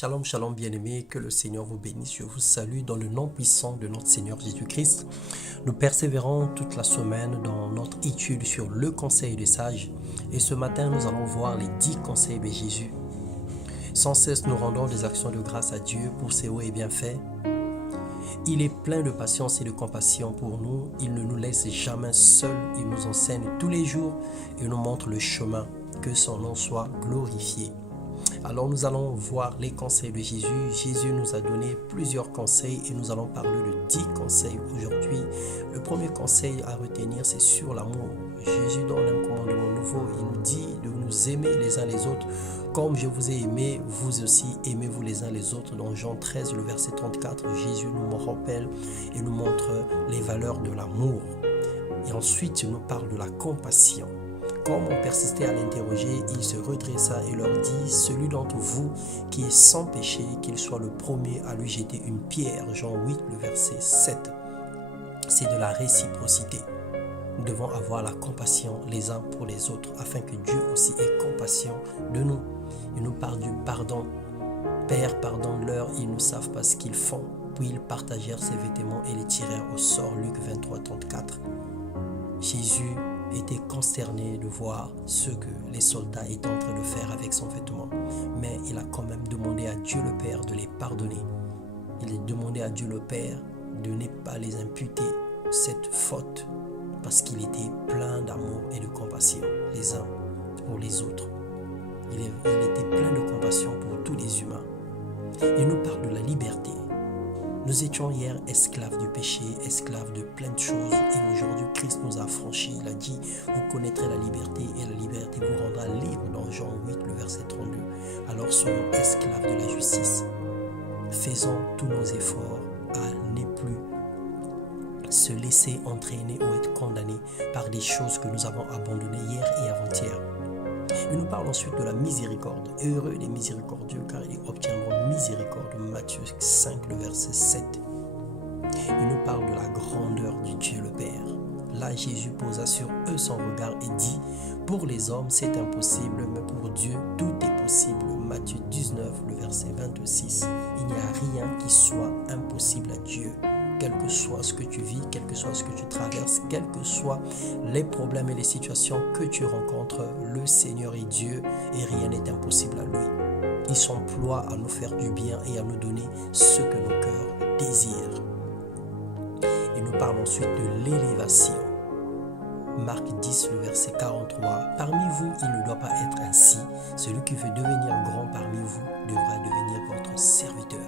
Shalom, shalom bien-aimés, que le Seigneur vous bénisse. Je vous salue dans le nom puissant de notre Seigneur Jésus-Christ. Nous persévérons toute la semaine dans notre étude sur le conseil des sages. Et ce matin, nous allons voir les 10 conseils de Jésus. Sans cesse, nous rendons des actions de grâce à Dieu pour ses hauts et bienfaits. Il est plein de patience et de compassion pour nous. Il ne nous laisse jamais seuls. Il nous enseigne tous les jours et nous montre le chemin. Que son nom soit glorifié. Alors nous allons voir les conseils de Jésus. Jésus nous a donné plusieurs conseils et nous allons parler de 10 conseils aujourd'hui. Le premier conseil à retenir, c'est sur l'amour. Jésus donne un commandement nouveau. Il nous dit de nous aimer les uns les autres. Comme je vous ai aimé, vous aussi aimez-vous les uns les autres. Dans Jean 13, le verset 34, Jésus nous rappelle et nous montre les valeurs de l'amour. Et ensuite, il nous parle de la compassion. Comme on persistait à l'interroger, il se redressa et leur dit, celui d'entre vous qui est sans péché, qu'il soit le premier à lui jeter une pierre. Jean 8, le verset 7. C'est de la réciprocité. Nous devons avoir la compassion les uns pour les autres, afin que Dieu aussi ait compassion de nous. Il nous parle du pardon. Père, pardonne-leur, ils ne savent pas ce qu'ils font. Puis ils partagèrent ses vêtements et les tirèrent au sort. Luc 23, 34. Jésus était consterné de voir ce que les soldats étaient en train de faire avec son vêtement. Mais il a quand même demandé à Dieu le Père de les pardonner. Il a demandé à Dieu le Père de ne pas les imputer cette faute parce qu'il était plein d'amour et de compassion les uns pour les autres. Il était plein de compassion pour tous les humains. Il nous parle de la liberté. Nous étions hier esclaves du péché, esclaves de plein de choses et aujourd'hui Christ nous a affranchis. Il a dit, vous connaîtrez la liberté et la liberté vous rendra libre dans Jean 8, le verset 32. Alors soyons esclaves de la justice. Faisons tous nos efforts à ne plus se laisser entraîner ou être condamnés par des choses que nous avons abandonnées hier et avant-hier. Il nous parle ensuite de la miséricorde. Heureux les miséricordieux car ils obtiendront miséricorde. Matthieu 5, le verset 7. Il nous parle de la grandeur du Dieu le Père. Là, Jésus posa sur eux son regard et dit, pour les hommes c'est impossible, mais pour Dieu tout est possible. Matthieu 19, le verset 26. Il n'y a rien qui soit impossible à Dieu. Quel que soit ce que tu vis, quel que soit ce que tu traverses, quels que soient les problèmes et les situations que tu rencontres, le Seigneur est Dieu et rien n'est impossible à lui. Il s'emploie à nous faire du bien et à nous donner ce que nos cœurs désirent. Il nous parle ensuite de l'élévation. Marc 10, le verset 43. Parmi vous, il ne doit pas être ainsi. Celui qui veut devenir grand parmi vous devra devenir votre serviteur.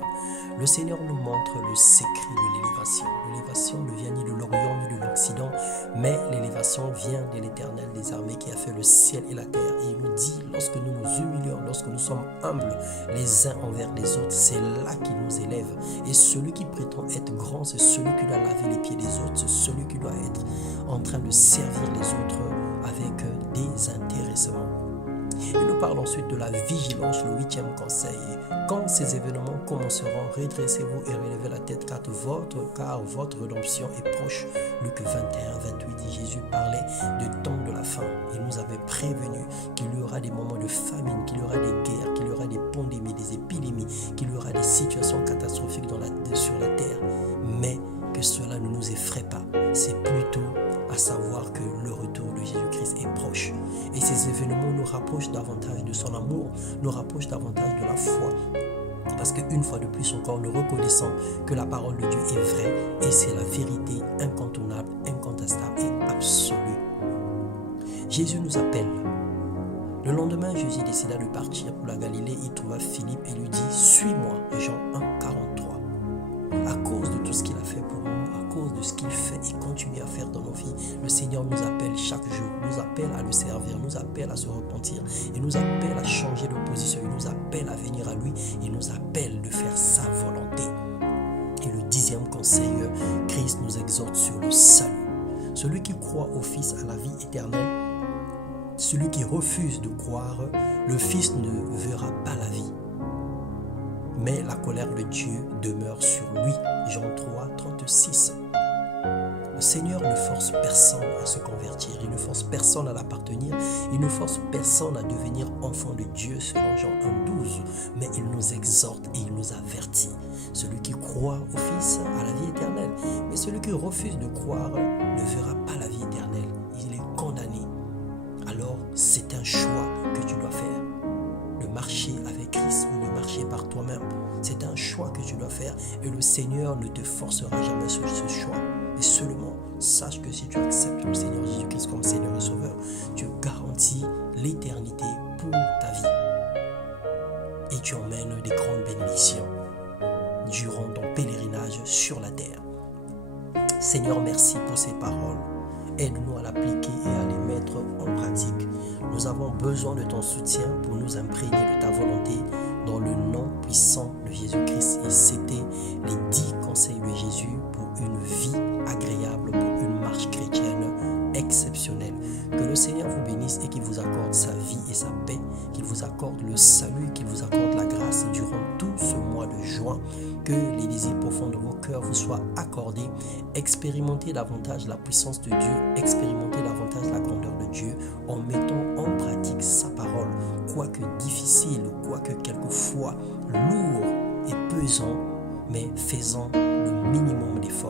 Le Seigneur nous montre le secret de l'élévation. L'élévation ne vient ni de l'Orient ni de l'Occident, mais l'élévation vient de l'Éternel des armées qui a fait le ciel et la terre. Et il nous dit, lorsque nous nous humilions, lorsque nous sommes humbles les uns envers les autres, c'est là qu'il nous élève. Et celui qui prétend être grand, c'est celui qui doit laver les pieds des autres, c'est celui qui doit être en train de servir les autres avec désintéressement. Il nous parle ensuite de la vigilance, le 8e conseil. Quand ces événements commenceront, redressez-vous et relevez la tête car votre rédemption est proche. Luc 21, 28, Jésus parlait du temps de la fin. Il nous avait prévenu qu'il y aura des moments de famine, qu'il y aura des guerres, qu'il y aura des pandémies, des épidémies, qu'il y aura des situations catastrophiques sur la terre. Mais que cela ne nous effraie pas. C'est plutôt à savoir que le retour de Jésus-Christ est proche. Et ces événements nous rapprochent davantage de son amour, nous rapprochent davantage de la foi. Parce qu'une fois de plus encore, nous reconnaissons que la parole de Dieu est vraie et c'est la vérité incontournable, incontestable et absolue. Jésus nous appelle. Le lendemain, Jésus décida de partir pour la Galilée. Il trouva Philippe et lui dit, suis-moi, Jean 1, 43. À cause de tout ce qu'il a fait pour nous, à cause de ce qu'il fait et continue à faire dans nos vies, le Seigneur nous appelle chaque jour, nous appelle à le servir, nous appelle à se repentir, il nous appelle à changer de position, il nous appelle à venir à lui, il nous appelle de faire sa volonté. Et le 10e conseil, Christ nous exhorte sur le salut. Celui qui croit au Fils a la vie éternelle. Celui qui refuse de croire, le Fils ne verra pas la vie. Mais la colère de Dieu demeure sur lui. Jean 3, 36. Le Seigneur ne force personne à se convertir, il ne force personne à l'appartenir, il ne force personne à devenir enfant de Dieu selon Jean 1,12, mais il nous exhorte et il nous avertit. Celui qui croit au Fils a la vie éternelle, mais celui qui refuse de croire ne verra pas la vie éternelle, il est condamné. Alors c'est un choix que tu dois faire, de marcher avec Christ ou de marcher par toi-même. C'est un choix que tu dois faire et le Seigneur ne te forcera jamais sur ce choix. Et seulement, sache que si tu acceptes le Seigneur Jésus-Christ comme Seigneur et Sauveur, tu garantis l'éternité pour ta vie. Et tu emmènes des grandes bénédictions durant ton pèlerinage sur la terre. Seigneur, merci pour ces paroles. Aide-nous à l'appliquer et à les mettre en pratique. Nous avons besoin de ton soutien pour nous imprégner de ta volonté dans le nom puissant de Jésus-Christ. Et c'était les 10 conseils de Jésus pour une vie agréable, pour une marche chrétienne exceptionnelle. Que le Seigneur vous bénisse et qu'il vous accorde sa vie et sa paix, qu'il vous accorde le salut, qu'il vous accorde la grâce durant tout ce mois de juin. Que les désirs profonds de vos cœurs vous soient accordés. Expérimentez davantage la puissance de Dieu, expérimentez davantage la grandeur de Dieu en mettant en pratique sa parole, quoique difficile, quoique quelquefois lourd et pesant, mais faisant le minimum d'efforts